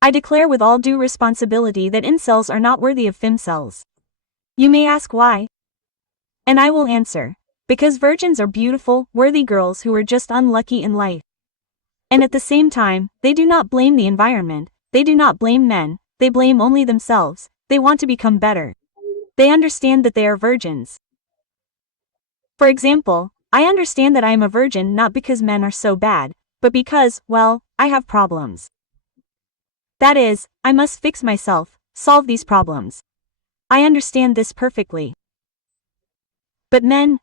I declare with all due responsibility that incels are not worthy of femcels. You may ask why? And I will answer. Because virgins are beautiful, worthy girls who are just unlucky in life. And at the same time, they do not blame the environment, they do not blame men, they blame only themselves, they want to become better. They understand that they are virgins. For example, I understand that I am a virgin not because men are so bad, but because, well, I have problems. That is, I must fix myself, solve these problems. I understand this perfectly. But men,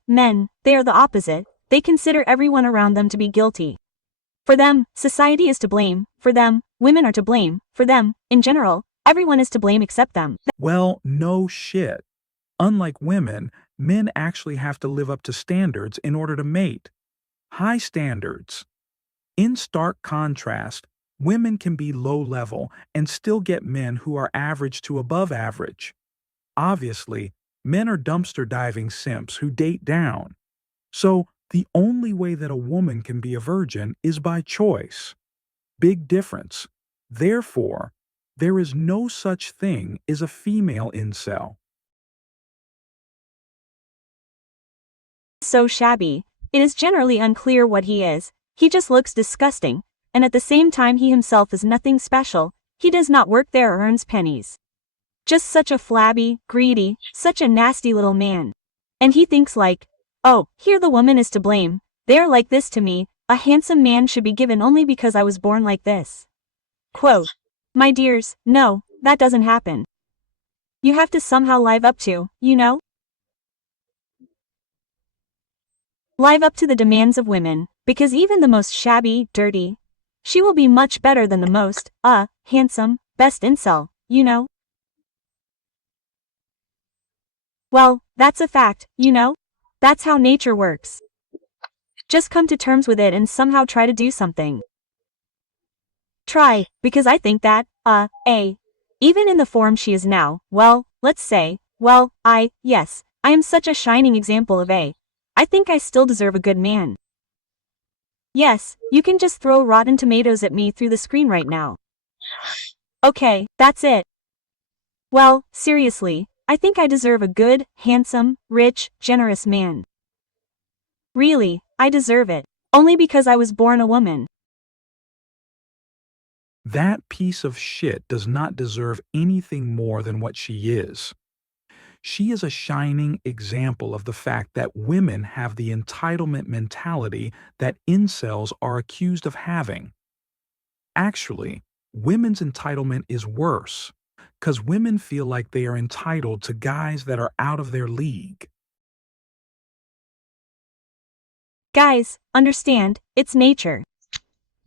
they are the opposite, they consider everyone around them to be guilty. For them, society is to blame, for them, women are to blame, for them, in general, everyone is to blame except them. Well, no shit. Unlike women, men actually have to live up to standards in order to mate. High standards. In stark contrast, women can be low level and still get men who are average to above average. Obviously, men are dumpster diving simps who date down. So, the only way that a woman can be a virgin is by choice. Big difference. Therefore, there is no such thing as a female incel. So shabby, it is generally unclear what he is, he just looks disgusting, and at the same time he himself is nothing special, he does not work there or earns pennies. Just such a flabby, greedy, such a nasty little man. And he thinks like, oh, here the woman is to blame, they are like this to me, a handsome man should be given only because I was born like this. Quote, my dears, no, that doesn't happen. You have to somehow live up to, you know? Live up to the demands of women, because even the most shabby, dirty, she will be much better than the most, handsome, best incel, you know? Well, that's a fact, you know? That's how nature works. Just come to terms with it and somehow try to do something. Try, because I think that, even in the form she is now, well, let's say, well, yes, I am such a shining example of I think I still deserve a good man. Yes, you can just throw rotten tomatoes at me through the screen right now. Okay, that's it. Well, seriously, I think I deserve a good, handsome, rich, generous man. Really, I deserve it. Only because I was born a woman. That piece of shit does not deserve anything more than what she is. She is a shining example of the fact that women have the entitlement mentality that incels are accused of having. Actually, women's entitlement is worse, because women feel like they are entitled to guys that are out of their league. Guys, understand, it's nature.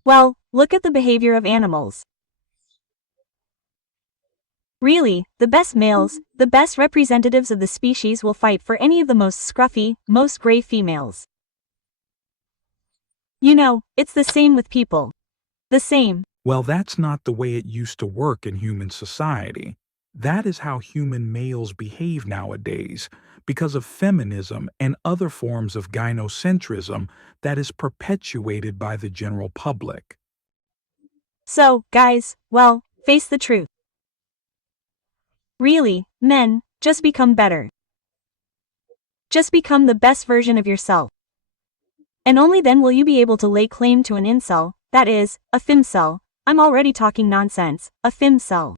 Well, look at the behavior of animals. Really, the best males, the best representatives of the species will fight for any of the most scruffy, most gray females. You know, it's the same with people. The same. Well, that's not the way it used to work in human society. That is how human males behave nowadays, because of feminism and other forms of gynocentrism that is perpetuated by the general public. So, guys, well, face the truth. Really, men, just become better. Just become the best version of yourself. And only then will you be able to lay claim to an incel, that is, a femcel. I'm already talking nonsense, a femcel.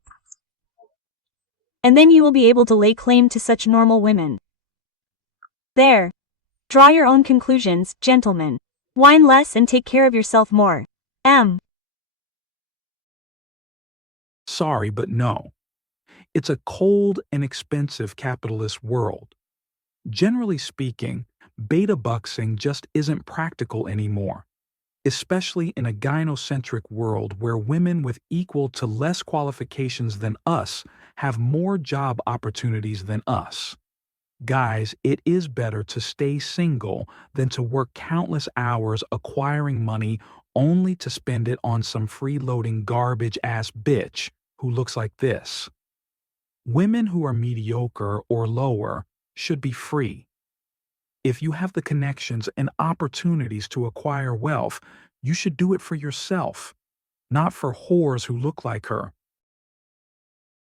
And then you will be able to lay claim to such normal women. There. Draw your own conclusions, gentlemen. Whine less and take care of yourself more. Sorry, but no. It's a cold and expensive capitalist world. Generally speaking, beta buxing just isn't practical anymore, especially in a gynocentric world where women with equal to less qualifications than us have more job opportunities than us. Guys, it is better to stay single than to work countless hours acquiring money only to spend it on some freeloading garbage-ass bitch who looks like this. Women who are mediocre or lower should be free. If you have the connections and opportunities to acquire wealth, you should do it for yourself, not for whores who look like her.